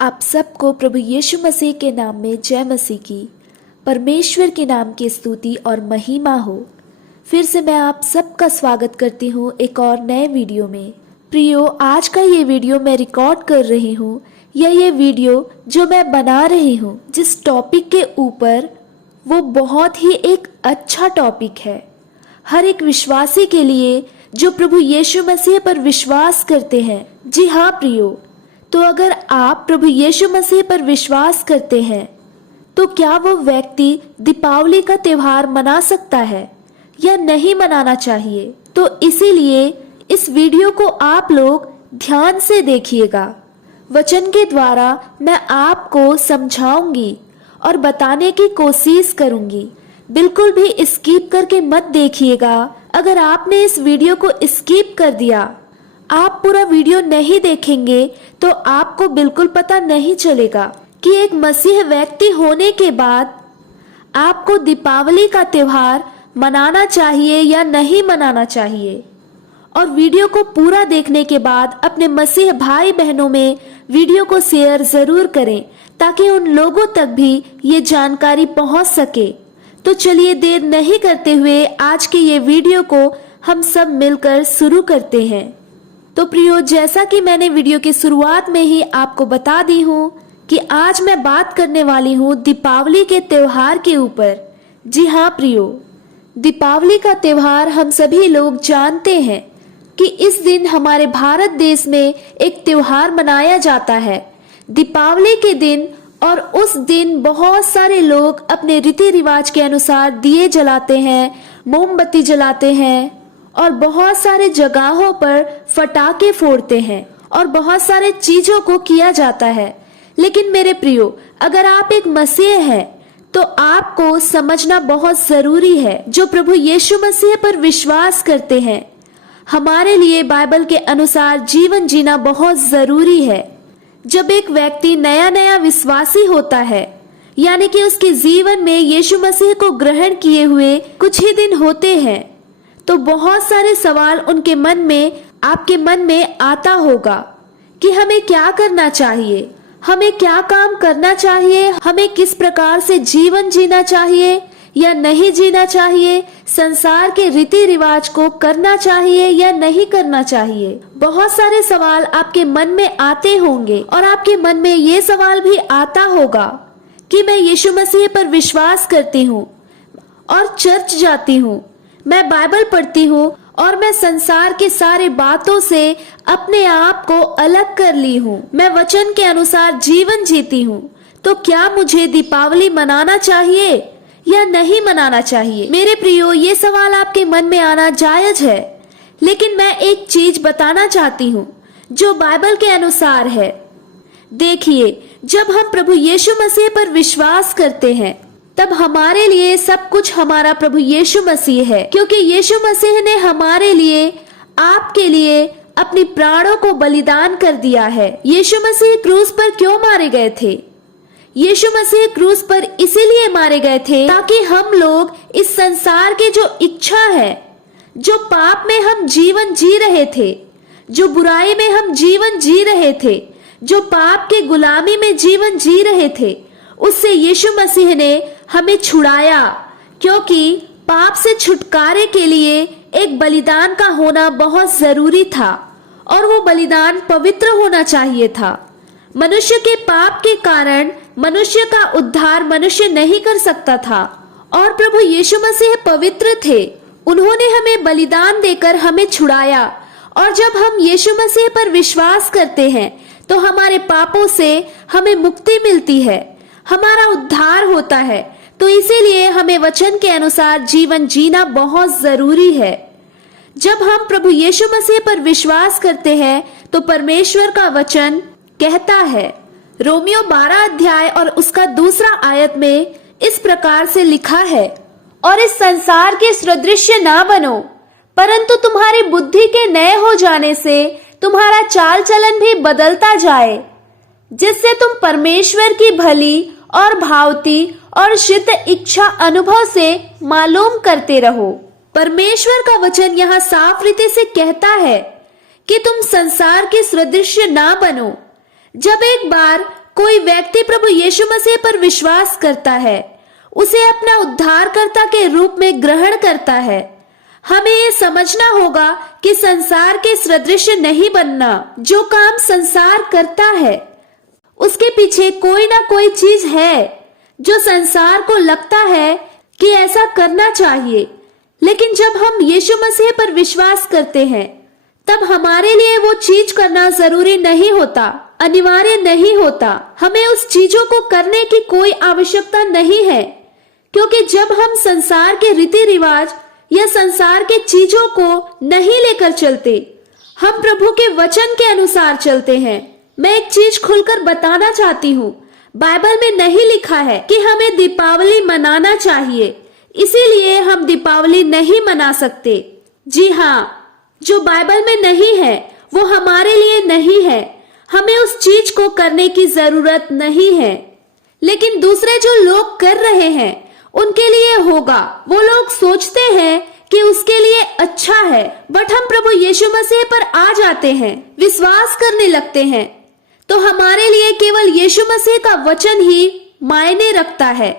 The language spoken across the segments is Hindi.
आप सबको प्रभु यीशु मसीह के नाम में जय मसीह की। परमेश्वर के नाम की स्तुति और महिमा हो। फिर से मैं आप सबका स्वागत करती हूँ एक और नए वीडियो में। प्रियो, आज का ये वीडियो मैं रिकॉर्ड कर रही हूँ, या ये वीडियो जो मैं बना रही हूँ जिस टॉपिक के ऊपर, वो बहुत ही एक अच्छा टॉपिक है हर एक विश्वासी के लिए जो प्रभु यीशु मसीह पर विश्वास करते हैं। जी हाँ प्रियो, तो अगर आप प्रभु यीशु मसीह पर विश्वास करते हैं तो क्या वो व्यक्ति दीपावली का त्योहार मना सकता है या नहीं मनाना चाहिए? तो इसीलिए इस वीडियो को आप लोग ध्यान से देखिएगा। वचन के द्वारा मैं आपको समझाऊंगी और बताने की कोशिश करूंगी। बिल्कुल भी स्किप करके मत देखिएगा। अगर आपने इस वीडियो को स्किप कर दिया, आप पूरा वीडियो नहीं देखेंगे, तो आपको बिल्कुल पता नहीं चलेगा कि एक मसीह व्यक्ति होने के बाद आपको दीपावली का त्योहार मनाना चाहिए या नहीं मनाना चाहिए। और वीडियो को पूरा देखने के बाद अपने मसीह भाई बहनों में वीडियो को शेयर जरूर करें, ताकि उन लोगों तक भी ये जानकारी पहुंच सके। तो चलिए देर नहीं करते हुए आज के ये वीडियो को हम सब मिलकर शुरू करते हैं। तो प्रियो, जैसा कि मैंने वीडियो की शुरुआत में ही आपको बता दी हूँ कि आज मैं बात करने वाली हूँ दीपावली के त्योहार के ऊपर। जी हाँ प्रियो, दीपावली का त्योहार हम सभी लोग जानते हैं कि इस दिन हमारे भारत देश में एक त्योहार मनाया जाता है दीपावली के दिन। और उस दिन बहुत सारे लोग अपने रीति रिवाज के अनुसार दिए जलाते हैं, मोमबत्ती जलाते हैं और बहुत सारे जगहों पर फटाके फोड़ते हैं और बहुत सारे चीजों को किया जाता है। लेकिन मेरे प्रियो, अगर आप एक मसीह हैं तो आपको समझना बहुत जरूरी है, जो प्रभु यीशु मसीह पर विश्वास करते हैं, हमारे लिए बाइबल के अनुसार जीवन जीना बहुत जरूरी है। जब एक व्यक्ति नया नया विश्वासी होता है, यानी कि उसके जीवन में यीशु मसीह को ग्रहण किए हुए कुछ ही दिन होते हैं, तो बहुत सारे सवाल उनके मन में, आपके मन में आता होगा कि हमें क्या करना चाहिए, हमें क्या काम करना चाहिए, हमें किस प्रकार से जीवन जीना चाहिए या नहीं जीना चाहिए, संसार के रीति रिवाज को करना चाहिए या नहीं करना चाहिए। बहुत सारे सवाल आपके मन में आते होंगे और आपके मन में ये सवाल भी आता होगा कि मैं यीशु मसीह पर विश्वास करती हूँ और चर्च जाती हूँ, मैं बाइबल पढ़ती हूँ और मैं संसार के सारे बातों से अपने आप को अलग कर ली हूँ, मैं वचन के अनुसार जीवन जीती हूँ। तो क्या मुझे दीपावली मनाना चाहिए या नहीं मनाना चाहिए? मेरे प्रियो, ये सवाल आपके मन में आना जायज है, लेकिन मैं एक चीज बताना चाहती हूँ जो बाइबल के अनुसार है। देखिए, जब हम प्रभु यीशु मसीह पर विश्वास करते हैं, तब हमारे लिए सब कुछ हमारा प्रभु यीशु मसीह है, क्योंकि यीशु मसीह ने हमारे लिए, आपके लिए अपनी प्राणों को बलिदान कर दिया है। यीशु मसीह क्रूस पर क्यों मारे गए थे? यीशु मसीह क्रूस पर इसीलिए मारे गए थे ताकि हम लोग इस संसार के जो इच्छा है, जो पाप में हम जीवन जी रहे थे, जो बुराई में हम जीवन जी रहे थे, जो पाप के गुलामी में जीवन जी रहे थे, उससे यीशु मसीह ने हमें छुड़ाया। क्योंकि पाप से छुटकारे के लिए एक बलिदान का होना बहुत जरूरी था, और वो बलिदान पवित्र होना चाहिए था। मनुष्य के पाप के कारण मनुष्य का उद्धार मनुष्य नहीं कर सकता था, और प्रभु यीशु मसीह पवित्र थे। उन्होंने हमें बलिदान देकर हमें छुड़ाया, और जब हम यीशु मसीह पर विश्वास करते हैं तो हमारे पापों से हमें मुक्ति मिलती है, हमारा उद्धार होता है। तो इसीलिए हमें वचन के अनुसार जीवन जीना बहुत जरूरी है। जब हम प्रभु यीशु मसीह पर विश्वास करते हैं तो परमेश्वर का वचन कहता है, रोमियो 12 अध्याय और उसका 2 आयत में इस प्रकार से लिखा है, और इस संसार के सदृश्य ना बनो, परंतु तुम्हारी बुद्धि के नए हो जाने से तुम्हारा चाल चलन भी बदलता जाए, जिससे तुम परमेश्वर की भली और भावती और सिद्ध इच्छा अनुभव से मालूम करते रहो। परमेश्वर का वचन यहाँ साफ रीति से कहता है कि तुम संसार के सदृश्य ना बनो। जब एक बार कोई व्यक्ति प्रभु यीशु मसीह पर विश्वास करता है, उसे अपना उद्धारकर्ता के रूप में ग्रहण करता है, हमें ये समझना होगा कि संसार के सदृश नहीं बनना। जो काम संसार करता है उसके पीछे कोई ना कोई चीज है जो संसार को लगता है कि ऐसा करना चाहिए, लेकिन जब हम यीशु मसीह पर विश्वास करते हैं तब हमारे लिए वो चीज करना जरूरी नहीं होता, अनिवार्य नहीं होता। हमें उस चीजों को करने की कोई आवश्यकता नहीं है, क्योंकि जब हम संसार के रीति रिवाज या संसार के चीजों को नहीं लेकर चलते, हम प्रभु के वचन के अनुसार चलते हैं। मैं एक चीज खुलकर बताना चाहती हूँ, बाइबल में नहीं लिखा है कि हमें दीपावली मनाना चाहिए, इसीलिए हम दीपावली नहीं मना सकते। जी हाँ, जो बाइबल में नहीं है वो हमारे लिए नहीं है, हमें उस चीज को करने की जरूरत नहीं है। लेकिन दूसरे जो लोग कर रहे हैं उनके लिए होगा, वो लोग सोचते हैं कि उसके लिए अच्छा है, बट हम प्रभु यीशु मसीह पर आ जाते हैं, विश्वास करने लगते हैं, तो हमारे लिए केवल यीशु मसीह का वचन ही मायने रखता है।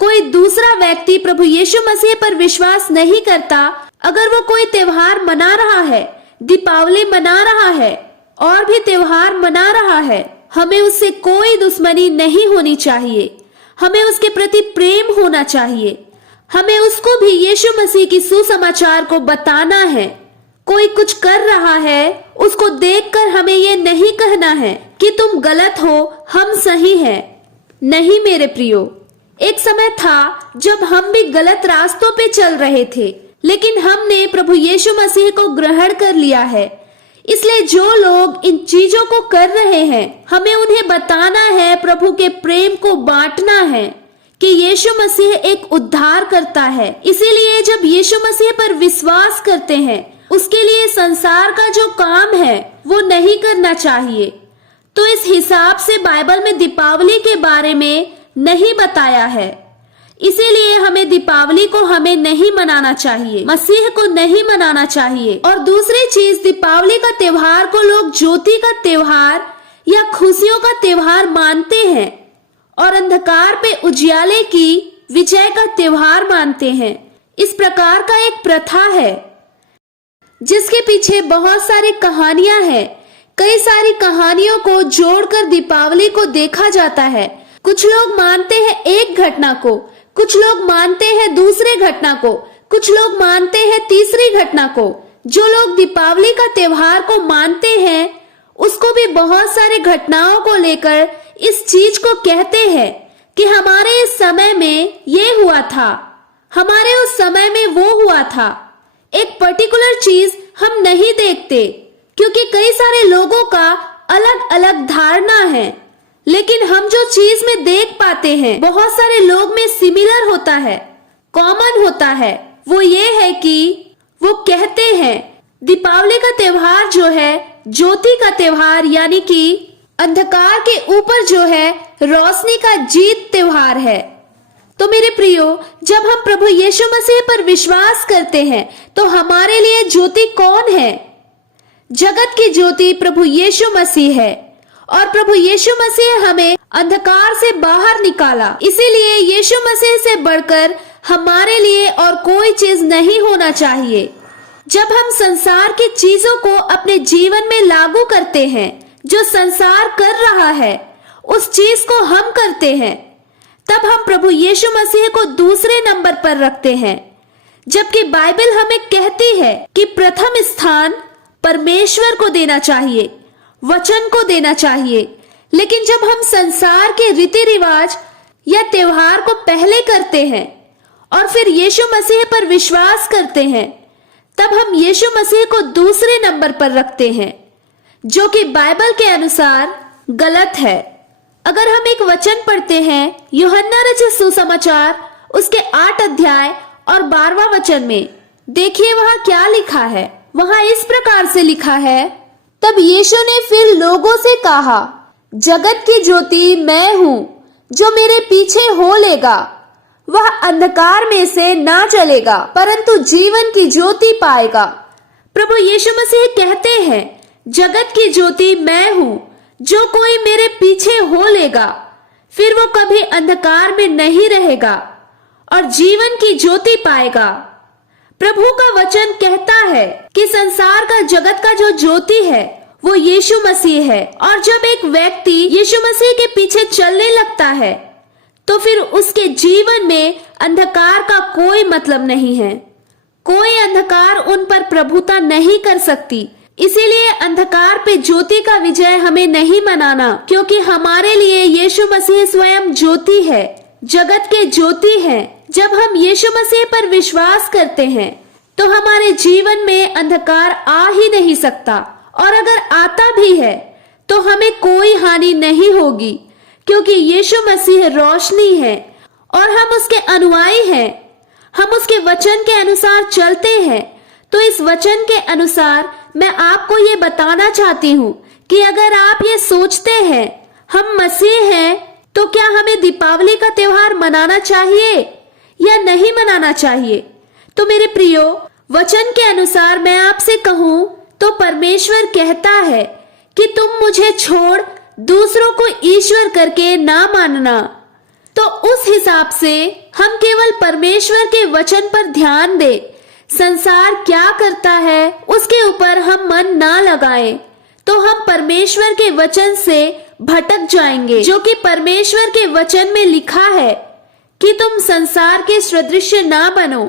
कोई दूसरा व्यक्ति प्रभु यीशु मसीह पर विश्वास नहीं करता, अगर वो कोई त्योहार मना रहा है, दीपावली मना रहा है और भी त्योहार मना रहा है, हमें उससे कोई दुश्मनी नहीं होनी चाहिए, हमें उसके प्रति प्रेम होना चाहिए, हमें उसको भी यीशु मसीह की सुसमाचार को बताना है। कोई कुछ कर रहा है, उसको देखकर हमें ये नहीं कहना है कि तुम गलत हो, हम सही हैं। नहीं मेरे प्रियो, एक समय था जब हम भी गलत रास्तों पे चल रहे थे, लेकिन हमने प्रभु यीशु मसीह को ग्रहण कर लिया है। इसलिए जो लोग इन चीजों को कर रहे हैं, हमें उन्हें बताना है, प्रभु के प्रेम को बांटना है कि यीशु मसीह एक उद्धार करता है। इसीलिए जब यीशु मसीह पर विश्वास करते हैं, उसके लिए संसार का जो काम है वो नहीं करना चाहिए। तो इस हिसाब से बाइबल में दीपावली के बारे में नहीं बताया है, इसीलिए हमें दीपावली को हमें नहीं मनाना चाहिए, मसीह को नहीं मनाना चाहिए। और दूसरी चीज, दीपावली का त्योहार को लोग ज्योति का त्योहार या खुशियों का त्योहार मानते हैं और अंधकार पे उजियाले की विजय का त्योहार मानते हैं। इस प्रकार का एक प्रथा है जिसके पीछे बहुत सारी कहानियां हैं। कई सारी कहानियों को जोड़कर दीपावली को देखा जाता है। कुछ लोग मानते हैं एक घटना को, कुछ लोग मानते हैं दूसरे घटना को, कुछ लोग मानते हैं तीसरी घटना को। जो लोग दीपावली का त्योहार को मानते हैं उसको भी बहुत सारे घटनाओं को लेकर इस चीज को कहते हैं कि हमारे इस समय में ये हुआ था, हमारे उस समय में वो हुआ था। एक पर्टिकुलर चीज हम नहीं देखते क्योंकि कई सारे लोगों का अलग अलग धारणा है, लेकिन हम जो चीज में देख पाते हैं बहुत सारे लोग में सिमिलर होता है, कॉमन होता है। वो ये है कि वो कहते हैं दीपावली का त्योहार जो है ज्योति का त्योहार, यानी कि अंधकार के ऊपर जो है रोशनी का जीत त्योहार है। तो मेरे प्रियो, जब हम प्रभु यीशु मसीह पर विश्वास करते हैं तो हमारे लिए ज्योति कौन है? जगत की ज्योति प्रभु यीशु मसीह है और प्रभु यीशु मसीह हमें अंधकार से बाहर निकाला। इसीलिए यीशु मसीह से बढ़कर हमारे लिए और कोई चीज नहीं होना चाहिए। जब हम संसार की चीजों को अपने जीवन में लागू करते हैं, जो संसार कर रहा है उस चीज को हम करते हैं, तब हम प्रभु यीशु मसीह को दूसरे नंबर पर रखते हैं। जबकि बाइबल हमें कहती है कि प्रथम स्थान परमेश्वर को देना चाहिए, वचन को देना चाहिए। लेकिन जब हम संसार के रीति रिवाज या त्योहार को पहले करते हैं और फिर यीशु मसीह पर विश्वास करते हैं, तब हम यीशु मसीह को दूसरे नंबर पर रखते हैं, जो कि बाइबल के अनुसार गलत है। अगर हम एक वचन पढ़ते हैं यूहन्ना रचित सुसमाचार उसके 8 अध्याय और 12वां वचन में, देखिए वहां क्या लिखा है। वहां इस प्रकार से लिखा है, तब यीशु ने फिर लोगों से कहा, जगत की ज्योति मैं हूं, जो मेरे पीछे हो लेगा वह अंधकार में से ना चलेगा परंतु जीवन की ज्योति पाएगा। प्रभु यीशु मसीह कहते हैं, जगत की ज्योति मैं हूं, जो कोई मेरे पीछे हो लेगा फिर वो कभी अंधकार में नहीं रहेगा और जीवन की ज्योति पाएगा। प्रभु का वचन कहता है कि संसार का, जगत का जो ज्योति है वो यीशु मसीह है, और जब एक व्यक्ति यीशु मसीह के पीछे चलने लगता है तो फिर उसके जीवन में अंधकार का कोई मतलब नहीं है। कोई अंधकार उन पर प्रभुता नहीं कर सकती। इसीलिए अंधकार पे ज्योति का विजय हमें नहीं मनाना, क्योंकि हमारे लिए यीशु मसीह स्वयं ज्योति है, जगत के ज्योति है। जब हम यीशु मसीह पर विश्वास करते हैं तो हमारे जीवन में अंधकार आ ही नहीं सकता, और अगर आता भी है तो हमें कोई हानि नहीं होगी, क्योंकि यीशु मसीह रोशनी है और हम उसके अनुयायी हैं। हम उसके वचन के अनुसार चलते हैं। तो इस वचन के अनुसार मैं आपको ये बताना चाहती हूँ कि अगर आप ये सोचते हैं हम मसीह हैं, तो क्या हमें दीपावली का त्योहार मनाना चाहिए या नहीं मनाना चाहिए? तो मेरे प्रियो, वचन के अनुसार मैं आपसे कहूँ तो परमेश्वर कहता है कि तुम मुझे छोड़ दूसरों को ईश्वर करके ना मानना। तो उस हिसाब से हम केवल परमेश्वर के वचन पर ध्यान दें। संसार क्या करता है उसके ऊपर हम मन ना लगाएं, तो हम परमेश्वर के वचन से भटक जाएंगे, जो कि परमेश्वर के वचन में लिखा है कि तुम संसार के सदृश ना बनो।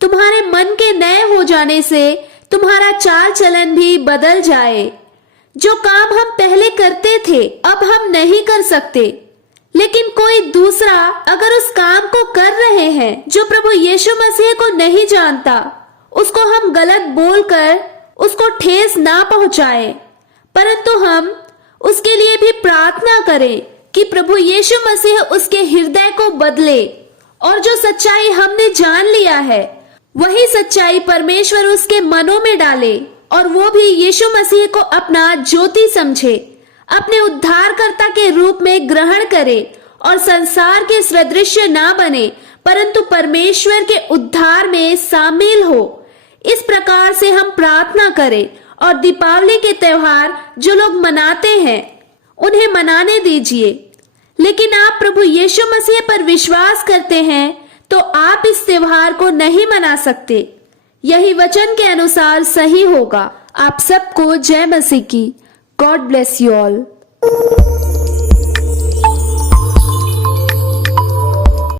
तुम्हारे मन के नए हो जाने से तुम्हारा चाल चलन भी बदल जाए। जो काम हम पहले करते थे अब हम नहीं कर सकते, लेकिन कोई दूसरा अगर उस काम को कर रहे हैं जो प्रभु यीशु मसीह को नहीं जानता, उसको हम गलत बोलकर उसको ठेस ना पहुंचाएं, परंतु हम उसके लिए भी प्रार्थना करें कि प्रभु यीशु मसीह उसके हृदय को बदले, और जो सच्चाई हमने जान लिया है वही सच्चाई परमेश्वर उसके मनों में डाले, और वो भी यीशु मसीह को अपना ज्योति समझे, अपने उद्धारकर्ता के रूप में ग्रहण करे और संसार के सदृश ना बने, परंतु परमेश्वर के उद्धार में शामिल हो। इस प्रकार से हम प्रार्थना करें, और दीपावली के त्योहार जो लोग मनाते हैं उन्हें मनाने दीजिए। लेकिन आप प्रभु यीशु मसीह पर विश्वास करते हैं तो आप इस त्योहार को नहीं मना सकते। यही वचन के अनुसार सही होगा। आप सबको जय मसीह की। God bless you all.